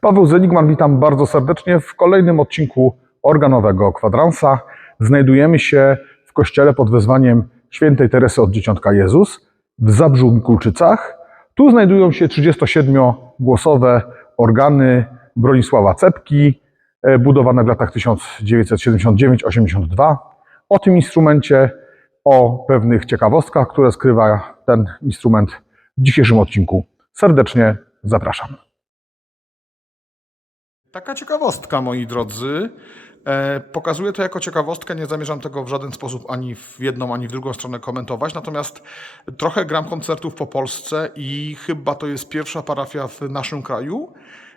Paweł Zeligman, witam bardzo serdecznie w kolejnym odcinku organowego kwadransa. Znajdujemy się w kościele pod wezwaniem świętej Teresy od Dzieciątka Jezus w Zabrzu Mikulczycach. Tu znajdują się 37-głosowe organy Bronisława Cepki, e, budowane w latach 1979-82. O tym instrumencie, o pewnych ciekawostkach, które skrywa ten instrument w dzisiejszym odcinku. Serdecznie zapraszam. Taka ciekawostka, moi drodzy. E, pokazuję to jako ciekawostkę, nie zamierzam tego w żaden sposób ani w jedną, ani w drugą stronę komentować. Natomiast trochę gram koncertów po Polsce i chyba to jest pierwsza parafia w naszym kraju,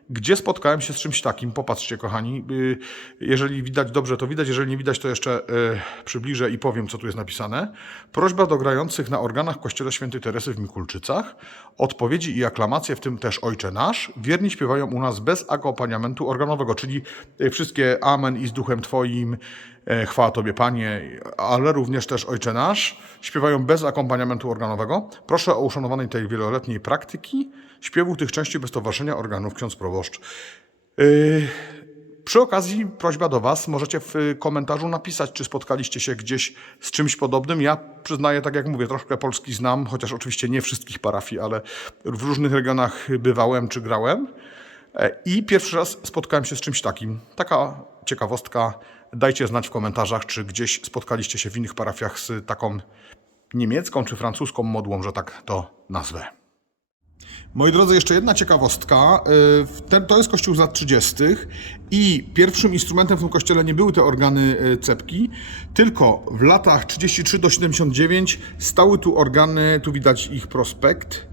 gdzie spotkałem się z czymś takim. Popatrzcie, kochani. Y, Jeżeli widać dobrze, to widać. Jeżeli nie widać, to jeszcze y, przybliżę i powiem, co tu jest napisane. Prośba do grających na organach w Kościele Świętej Teresy w Mikulczycach. Odpowiedzi i aklamacje, w tym też Ojcze Nasz. Wierni śpiewają u nas bez akompaniamentu organowego, czyli y, wszystkie Amen i z Duchem Twoim, chwała Tobie Panie, ale również też Ojcze Nasz. Śpiewają bez akompaniamentu organowego. Proszę o uszanowanie tej wieloletniej praktyki śpiewu tych części bez towarzyszenia organów ksiądz proboszcz. Yy, przy okazji prośba do Was, możecie w y, komentarzu napisać, czy spotkaliście się gdzieś z czymś podobnym. Ja przyznaję, tak jak mówię, troszkę Polski znam, chociaż oczywiście nie wszystkich parafii, ale w różnych regionach bywałem czy grałem. E, I pierwszy raz spotkałem się z czymś takim. Taka ciekawostka. Dajcie znać w komentarzach, czy gdzieś spotkaliście się w innych parafiach z taką niemiecką czy francuską modłą, że tak to nazwę. Moi drodzy, jeszcze jedna ciekawostka. Y, To jest kościół z lat 30. i pierwszym instrumentem w tym kościele nie były te organy y, cepki, tylko w latach 33 do 79 stały tu organy, tu widać ich prospekt,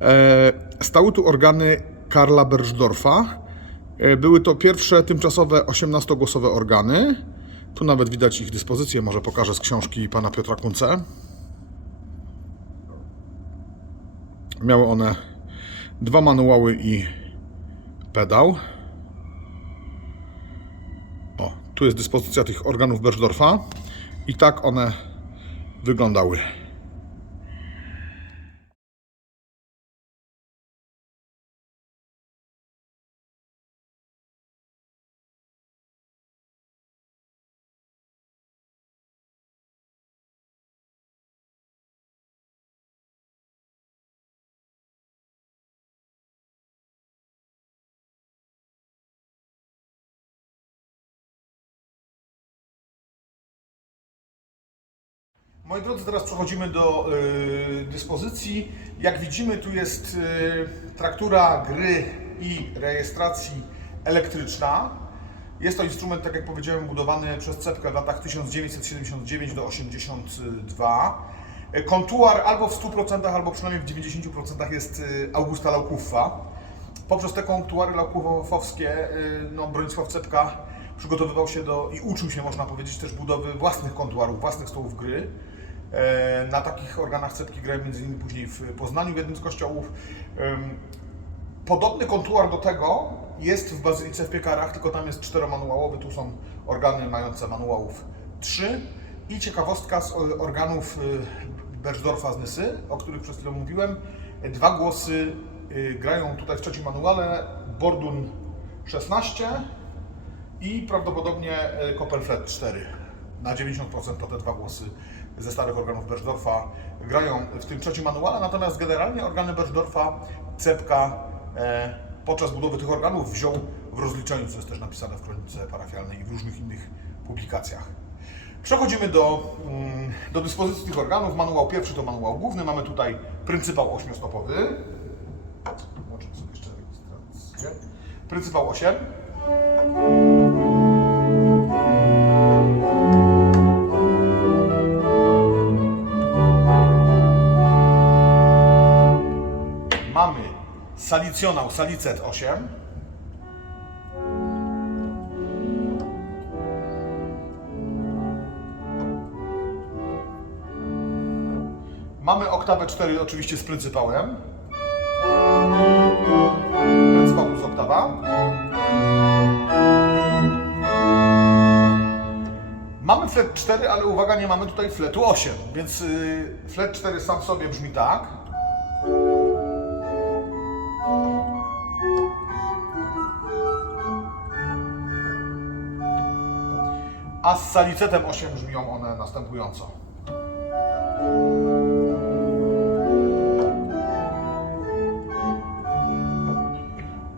e, stały tu organy Karla Bergdorfa. E, Były to pierwsze tymczasowe 18-głosowe organy. Tu nawet widać ich dyspozycję, może pokażę z książki pana Piotra Kunce. Miały one dwa manuały i pedał. O, tu jest dyspozycja tych organów Bergdorfa i tak one wyglądały. Moi drodzy, teraz przechodzimy do y, dyspozycji. Jak widzimy, tu jest y, traktura gry i rejestracji elektryczna. Jest to instrument, tak jak powiedziałem, budowany przez Cepkę w latach 1979 do 82. Y, Kontuar albo w 100%, albo przynajmniej w 90% jest y, Augusta Laukuffa. Poprzez te kontuary laukufowskie y, no, Bronisław Cepka przygotowywał się do i uczył się, można powiedzieć, też budowy własnych kontuarów, własnych stołów gry. E, Na takich organach grałem między innymi później w Poznaniu w jednym z kościołów. Podobny kontuar do tego jest w Bazylice w Piekarach, tylko tam jest czteromanuałowy, tu są organy mające manuałów trzy. I ciekawostka z organów y, Bergdorfa z Nysy, o których przed chwilą mówiłem. Dwa głosy y, grają tutaj w trzecim manuale, Bordun 16 i prawdopodobnie e, Koppelfeld 4. Na 90% to te dwa głosy ze starych organów Bergdorfa grają w tym trzecim manuale, natomiast generalnie organy Bergdorfa Cepka e, podczas budowy tych organów wziął w rozliczeniu, co jest też napisane w kronice parafialnej i w różnych innych publikacjach. Przechodzimy do, mm, do dyspozycji tych organów. Manuał pierwszy to manuał główny. Mamy tutaj pryncypał ośmiostopowy. Pryncypał 8. salicjonał salicet 8. Mamy oktawę 4 oczywiście z pryncypałem. Pryncypał plus oktawa. Mamy flet 4, ale uwaga, nie mamy tutaj fletu 8, więc yy, flet 4 sam sobie brzmi tak. Z salicetem 8 brzmią one następująco.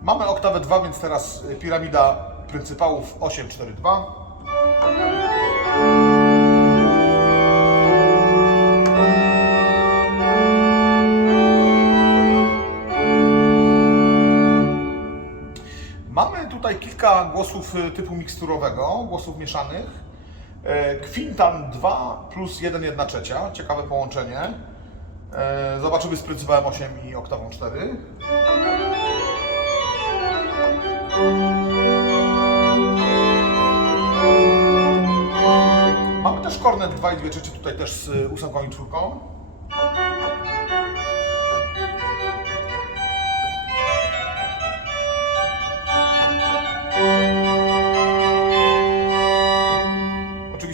Mamy oktawę 2, więc teraz piramida pryncypałów 8, 4, 2. Mamy tutaj kilka głosów typu miksturowego, głosów mieszanych. E, Kwintan 2 plus 1, 1 trzecia, ciekawe połączenie. E, Zobaczymy z pryncypałem 8 i oktawą 4. Mamy też kornet 2 i 2 trzecie, tutaj też z ósemką i czwórką.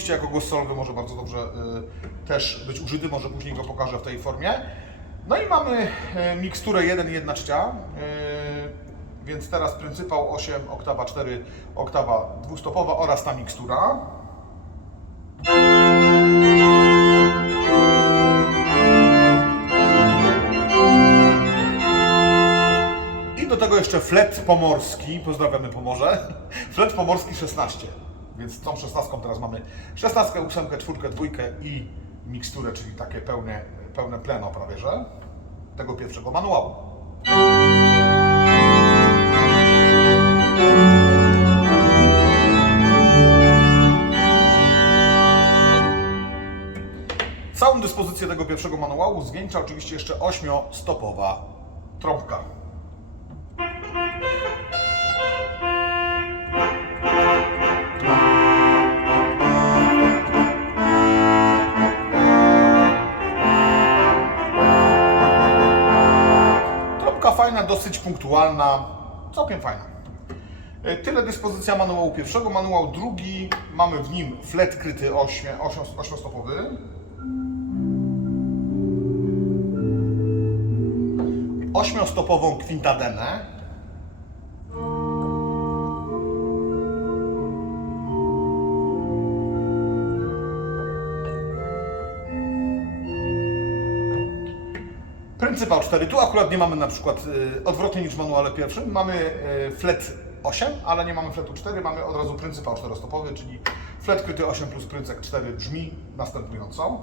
Oczywiście jako głos solowy może bardzo dobrze y, też być użyty, może później go pokażę w tej formie. No i mamy y, miksturę 1 i 1 trzecia, y, więc teraz pryncypał 8, oktawa 4, oktawa dwustopowa oraz ta mikstura. I do tego jeszcze flet pomorski, pozdrawiamy Pomorze, flet pomorski 16. Więc tą 16 teraz mamy 16, 8, 4, 2 i miksturę, czyli takie pełne, pełne pleno prawie, że tego pierwszego manuału. Całą dyspozycję tego pierwszego manuału zwieńcza oczywiście jeszcze 8-stopowa trąbka. Dosyć punktualna, całkiem fajna. E, Tyle dyspozycja manuału pierwszego. Manuał drugi, mamy w nim flet kryty 8-stopowy. Ośmiostopową kwintadenę. Pryncypał 4. Tu akurat nie mamy na przykład y, odwrotnie niż w manuale pierwszym. Mamy y, flet 8, ale nie mamy fletu 4. Mamy od razu pryncypał 4-stopowy, czyli flet kryty 8 plus pryncek 4 brzmi następująco.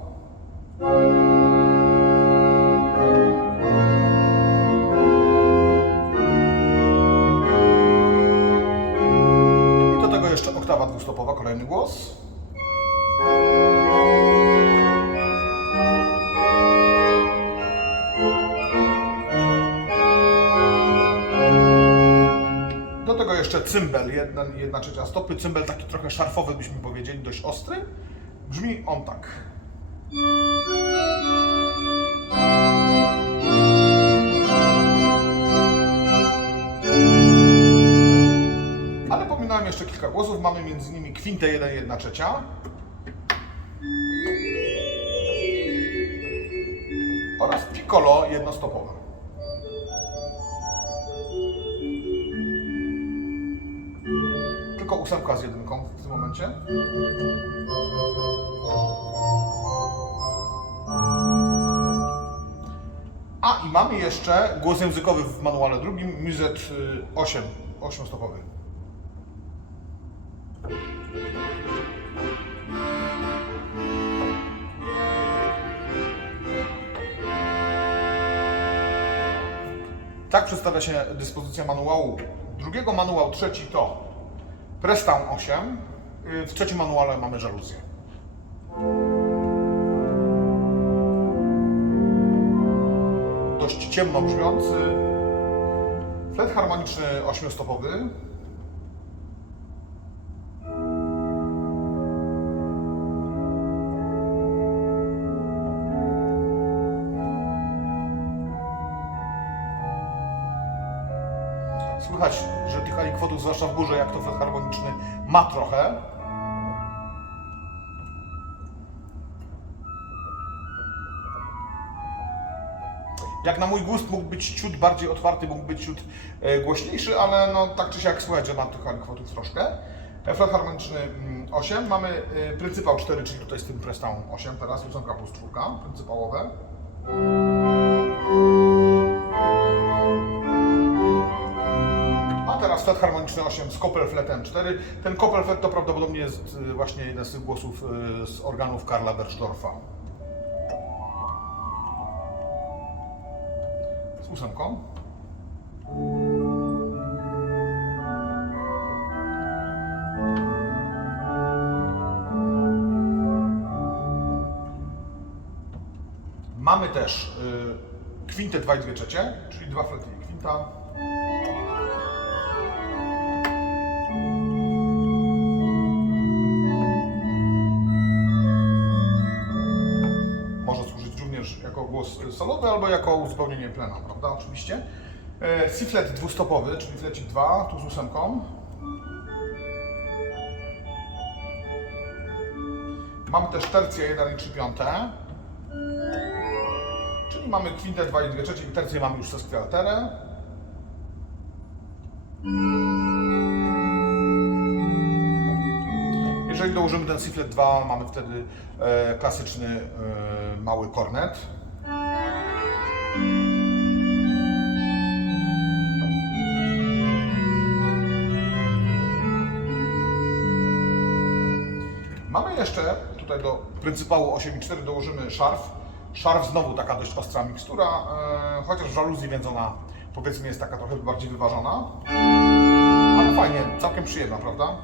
I do tego jeszcze oktawa dwustopowa, kolejny głos. Cymbel, jedna, jedna trzecia stopy. Cymbel taki trochę szarfowy, byśmy powiedzieli, dość ostry. Brzmi on tak. Ale pominąłem jeszcze kilka głosów. Mamy między nimi kwintę 1, 1 trzecia. Oraz piccolo jednostopowe. Tylko ósemka z jedynką w tym momencie. A i mamy jeszcze głos językowy w manuale drugim, Mizet 8, 8 stopowy. Tak przedstawia się dyspozycja manuału drugiego. Manuał trzeci to Prestan 8. Y, W trzecim manuale mamy żaluzję. Dość ciemno brzmiący. Flet harmoniczny 8-stopowy. Ma trochę. Jak na mój gust mógł być ciut bardziej otwarty, mógł być ciut e, głośniejszy, ale no tak czy siak słychać, że ma tych alikwotów troszkę. Flet harmoniczny mm, 8. Mamy y, pryncypał 4, czyli tutaj z tym prestą 8 teraz, 8 plus 4, pryncypałowe. Flet harmoniczny 8 z Koppelfletem 4. Ten Koppelflet to prawdopodobnie jest y, właśnie jeden z tych głosów y, z organów Karla Berchdorfa. Z ósemką. Mamy też y, kwintę 2 i 2 trzecie, czyli dwa flety i kwinta. Uzupełnienie plena, prawda? Oczywiście. E, C-flet dwustopowy, czyli flecik 2, tu z ósemką. Mamy też tercję 1 i 3 piąte. Czyli mamy kwintę 2 i 2 trzecie i tercję mamy już sesquialterę. Jeżeli dołożymy ten ciflet 2, mamy wtedy e, klasyczny e, mały kornet. Jeszcze tutaj do pryncypału 8,4 dołożymy szarf. Szarf znowu taka dość ostra mikstura, e, chociaż w żaluzji, więc ona powiedzmy jest taka trochę bardziej wyważona. Ale fajnie, całkiem przyjemna, prawda?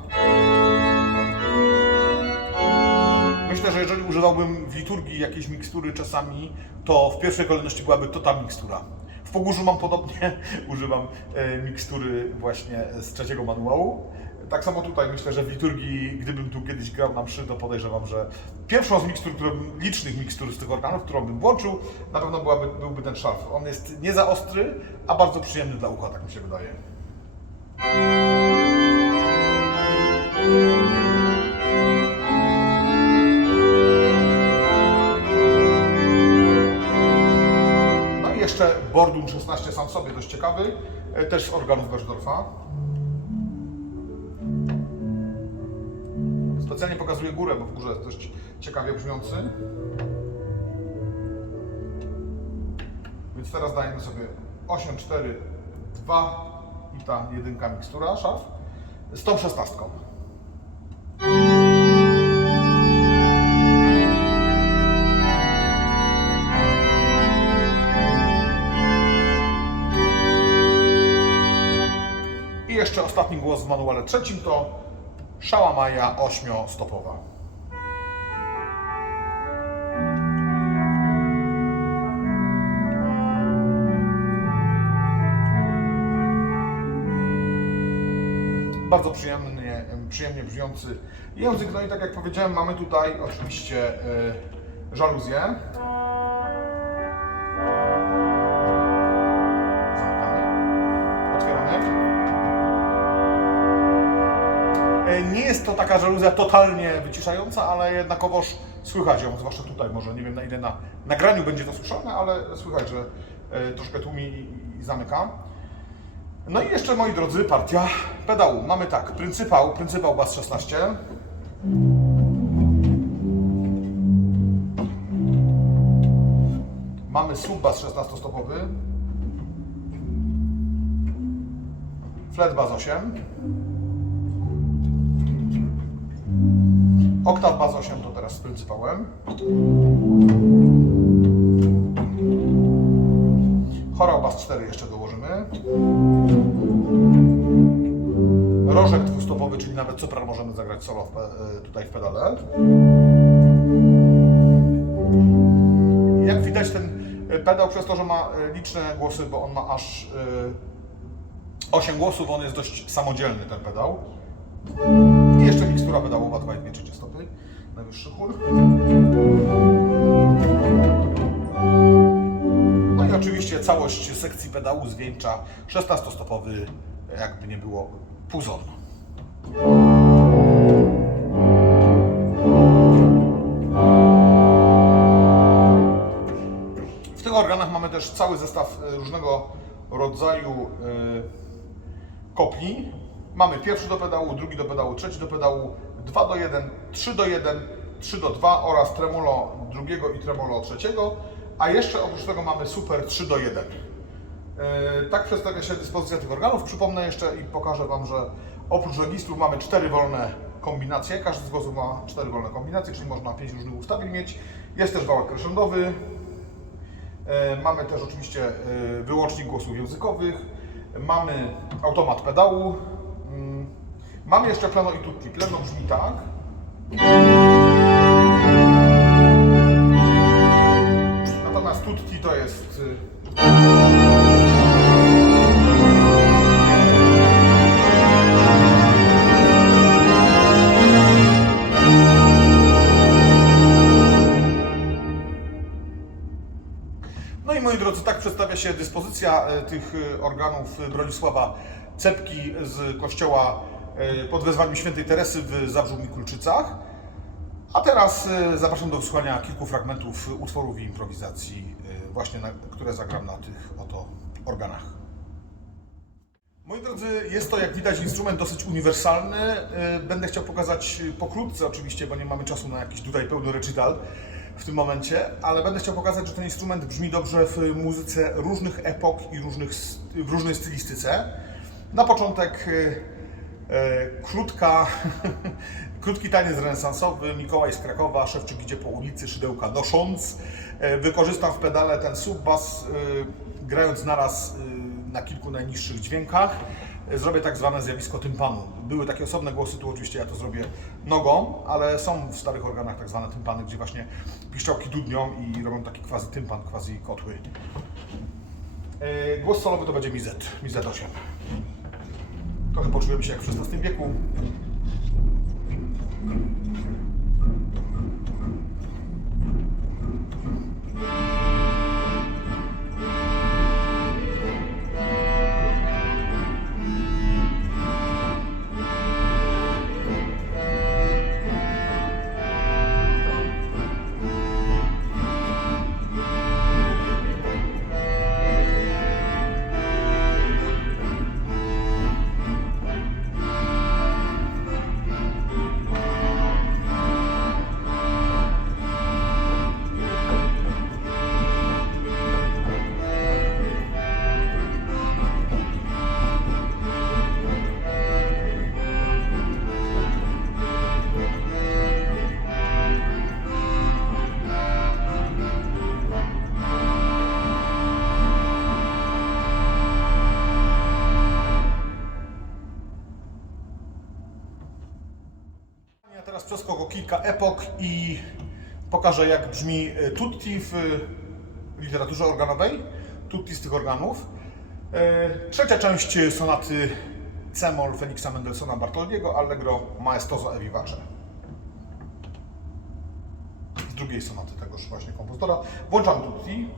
Myślę, że jeżeli używałbym w liturgii jakiejś mikstury czasami, to w pierwszej kolejności byłaby to ta mikstura. W Pogórzu mam podobnie, używam e, mikstury właśnie z trzeciego manuału. Tak samo tutaj myślę, że w liturgii, gdybym tu kiedyś grał na mszy, to podejrzewam, że pierwszą z mikstur, którą, licznych mikstur z tych organów, którą bym włączył, na pewno byłaby, byłby ten szarf. On jest nie za ostry, a bardzo przyjemny dla ucha, tak mi się wydaje. Bordun 16 sam sobie dość ciekawy, e, też z organów Berchdorfa. Specjalnie pokazuję górę, bo w górze jest dość ciekawie brzmiący. Więc teraz dajemy sobie 8, 4, 2 i ta jedynka mikstura, szaf, z tą szesnastką. Ostatni głos w manuale trzecim to szałamaja ośmiostopowa. Bardzo przyjemnie, przyjemnie brzmiący język. No i tak jak powiedziałem, mamy tutaj oczywiście y, żaluzję. Jest to taka żaluzja totalnie wyciszająca, ale jednakowoż słychać ją, zwłaszcza tutaj, może nie wiem na ile na nagraniu będzie to słyszane, ale słychać, że e, troszkę tłumi i zamyka. No i jeszcze, moi drodzy, partia pedału. Mamy tak, pryncypał, pryncypał bas 16. Mamy subbas 16-stopowy. Flat bas 8. Oktaw bas 8 to teraz z pryncypałem. Chorał bas 4 jeszcze dołożymy. Rożek dwustopowy, czyli nawet sopran możemy zagrać solo w, y, tutaj w pedale. Jak widać ten y, pedał przez to, że ma y, liczne głosy, bo on ma aż 8 głosów, on jest dość samodzielny ten pedał. I jeszcze mikstura pedałowa 2,2 trzecie stopy, najwyższy chór. No i oczywiście całość sekcji pedału zwieńcza 16-stopowy, jakby nie było, puzon. W tych organach mamy też cały zestaw e, różnego rodzaju e, kopli. Mamy pierwszy do pedału, drugi do pedału, trzeci do pedału, 2 do 1, 3 do 1, 3 do 2 oraz tremolo drugiego i tremolo trzeciego, a jeszcze oprócz tego mamy super 3 do 1. E, Tak przedstawia się dyspozycja tych organów. Przypomnę jeszcze i pokażę Wam, że oprócz registrów mamy cztery wolne kombinacje. Każdy z głosów ma cztery wolne kombinacje, czyli można pięć różnych ustawień mieć. Jest też wałek crescendowy. E, Mamy też oczywiście e, wyłącznik głosów językowych. Mamy automat pedału. Mamy jeszcze pleno i tutti. Pleno brzmi tak. Natomiast tutti to jest y, No i moi drodzy, tak przedstawia się dyspozycja e, tych e, organów Bronisława Cepki z kościoła pod wezwaniem świętej Teresy w Zabrzu Mikulczycach. A teraz e, zapraszam do wysłuchania kilku fragmentów utworów i improwizacji, e, właśnie na, które zagram na tych oto organach. Moi drodzy, jest to jak widać instrument dosyć uniwersalny. E, Będę chciał pokazać pokrótce oczywiście, bo nie mamy czasu na jakiś tutaj pełny recital w tym momencie, ale będę chciał pokazać, że ten instrument brzmi dobrze w muzyce różnych epok i różnych, w różnej stylistyce. Na początek e, e, krótka, krótki taniec renesansowy, Mikołaj z Krakowa, Szewczyk idzie po ulicy, szydełka nosząc. E, wykorzystam w pedale ten subbas, e, grając naraz e, na kilku najniższych dźwiękach. E, Zrobię tak zwane zjawisko tympanu. Były takie osobne głosy, tu oczywiście ja to zrobię nogą, ale są w starych organach tak zwane tympany, gdzie właśnie piszczałki dudnią i robią taki quasi tympan, quasi kotły. E, Głos solowy to będzie Mizet, Mizet 8. Trochę poczujemy się jak w XVI wieku. Ja teraz przeskoczę kilka epok i pokażę jak brzmi e, tutti w literaturze organowej. Tutti z tych organów. E, Trzecia część sonaty C-moll Feliksa Mendelssohna Bartoldiego, Allegro Maestoso e vivace. Z drugiej sonaty tegoż właśnie kompozytora. Włączam tutti.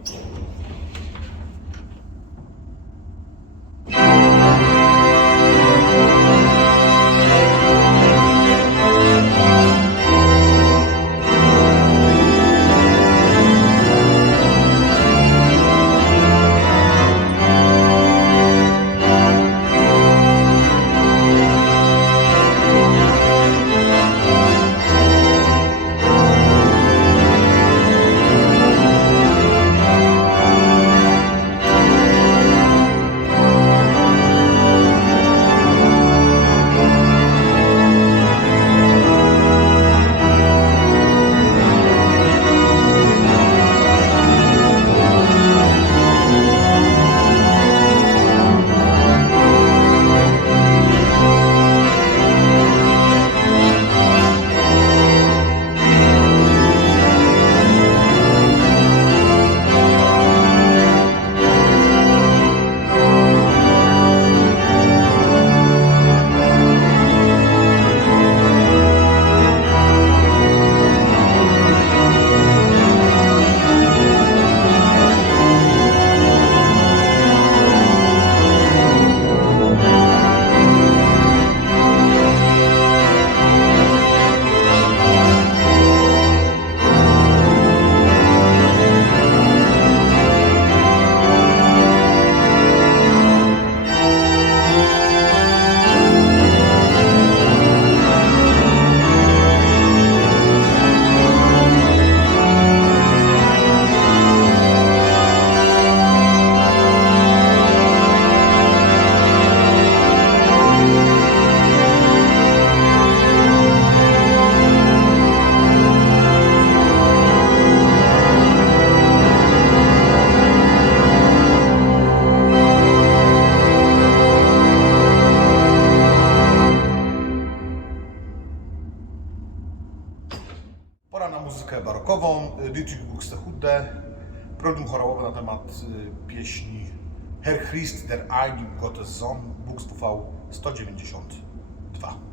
Y, Dietrich Buxtehude, program chorobowy na temat y, pieśni Herr Christ der Einig Gottes Sohn, Bux TV 192.